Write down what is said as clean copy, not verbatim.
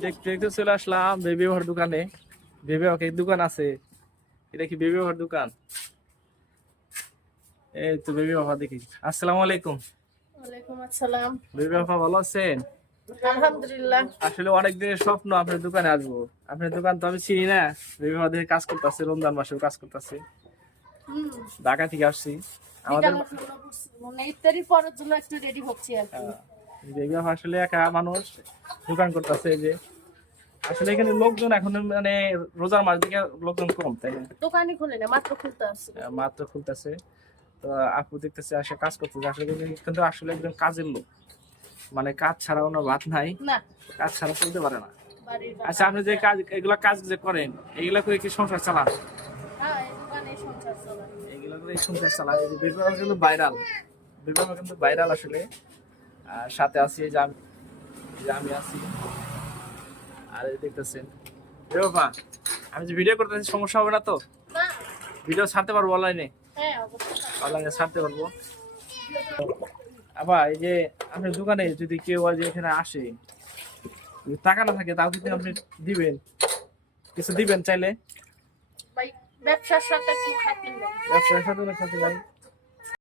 দেখতে দেখতে চলে আসলাম বেবি ওভার দোকানে। বেবি ওভার দোকান আছে, এটা কি বেবি ওভার দোকান? এই তো বেবি ওভার দেখি। আসসালামু আলাইকুম। ওয়ালাইকুম আসসালাম। বেবি ওভার ভালো আছেন? আলহামদুলিল্লাহ। আসলে অনেক দিনের স্বপ্ন আপনার দোকানে আসবো। আপনার দোকান তো আমি চিনি না। বেবি ওভার দেখে কাজ করতেছে, রমজান মাসেও কাজ করতেছে। ঢাকা থেকে আসছি আমাদের। মানে ইফতারির পরের জন্য একটু রেডি হচ্ছি আর কি। বেবি ওভার আসলে একা মানুষ দোকান করতেছে যে। আসলে এখানে লোকজন এখন মানে রোজার মাস দিকে লোকজন কম, তাই না? দোকানই খুলে না, মাত্র খুলতে আসছে। মাত্র খুলতেছে। তো আপু দেখতেছে আসে কাজ করতেছে, আসলে কিন্তু আসলে একজন কাজের লোক, মানে কাজ ছাড়া ওনার ভাত নাই, না কাজ ছাড়া চলতে পারে না। বাড়ির আচ্ছা, আপনি যে কাজ এগুলা কাজ যে করেন এগুলা করে কি সংসার চালান? হ্যাঁ, এই দোকানে সংসার চলে। এগুলা করে সংসার চালান। এই যে বেগুন কিন্তু ভাইরাল, বেগুন কিন্তু ভাইরাল আসলে। আর সাথে আছি এই যে আমি আছি। আর এই দেখতেছেন এ বাবা, আমি যে ভিডিও করতেছি সমস্যা হবে না তো? না, ভিডিও ছাড়তে পারবো অনলাইনে? হ্যাঁ অবশ্যই। অনলাইনে ছাড়তে পারবো। আবার এই যে আপনার দোকানে যদি কেউ আজ এখানে আসে, যদি টাকা না থাকে তাও কিন্তু আপনি দিবেন, কিছু দিবেন চাইলে? ভাই ব্যবসার সাথে একটু খাতির নেই। ব্যবসার সাথে অনেক সাথে ভাই